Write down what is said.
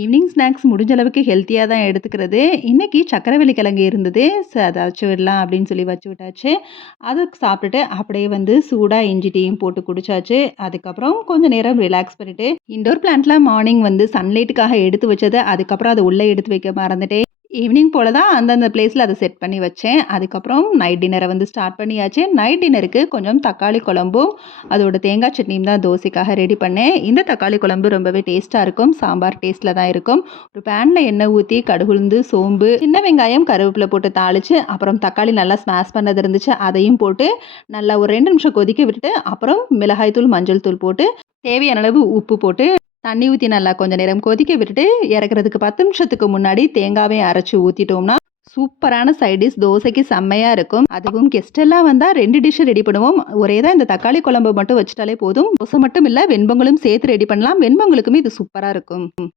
Evening snacks முடிஞ்ச அளவுக்கு ஹெல்த்தியா தான் எடுத்துக்கிறது. இன்னைக்கு சர்க்கரைவள்ளி கிழங்கு இருந்தது. அத வச்சு விடலாம் அப்படின்னு சொல்லி வச்சு விட்டாச்சு. அத சாப்பிட்டுட்டு அப்படியே வந்து சூடா இஞ்சி டீயும் போட்டு குடிச்சாச்சு. அதுக்கப்புறம் கொஞ்சம் நேரம் ரிலாக்ஸ் பண்ணிட்டு, இன்டோர் பிளான்ட்ல மார்னிங் வந்து சன்லைட்டுக்காக எடுத்து வச்சது. அதுக்கப்புறம் அத உள்ள எடுத்து வைக்க மறந்துட்டேன். ஈவினிங் போல தான் அந்தந்த பிளேஸ்ல அத செட் பண்ணி வச்சேன். அதுக்கப்புறம் நைட் டின்னர வந்து ஸ்டார்ட் பண்ணியாச்சு. நைட் டின்னருக்கு கொஞ்சம் தக்காளி குழம்பும், அதோட தேங்காய் சட்னியும் தான் தோசைக்காக ரெடி பண்ணேன். இந்த தக்காளி குழம்பு ரொம்பவே டேஸ்ட்டா இருக்கும். சாம்பார் டேஸ்ட்ல தான் இருக்கும். ஒரு பேன்ல எண்ணெய் ஊத்தி, கடுகு, உளுந்து, சோம்பு, சின்ன வெங்காயம், கருவேப்பில போட்டு தாளிச்சு, அப்புறம் தக்காளி நல்லா ஸ்மாஷ் பண்ணது இருந்துச்சு. அதையும் போட்டு நல்லா ஒரு 2 நிமிஷம் கொதிக்க விட்டுட்டு, அப்புறம் மிளகாய் தூள், மஞ்சள் தூள் போட்டு, தேவையான அளவு உப்பு போட்டு தண்ணி ஊத்தி நல்லா கொஞ்ச நேரம் கொதிக்க விட்டுட்டு, இறக்குறதுக்கு 10 நிமிஷத்துக்கு முன்னாடி தேங்காவையும் அரைச்சு ஊத்திட்டோம்னா, சூப்பரான சைட் டிஷ் தோசைக்கு செம்மையா இருக்கும். அதுவும் கெஸ்ட் எல்லாம் வந்தா 2 டிஷ் ரெடி பண்ணுவோம். ஒரே தான் இந்த தக்காளி குழம்பு மட்டும் வச்சுட்டாலே போதும். தோசை மட்டும் இல்ல, வெண்பொங்கலும் சேர்த்து ரெடி பண்ணலாம். வெண்பொங்கலுக்குமே இது சூப்பரா இருக்கும்.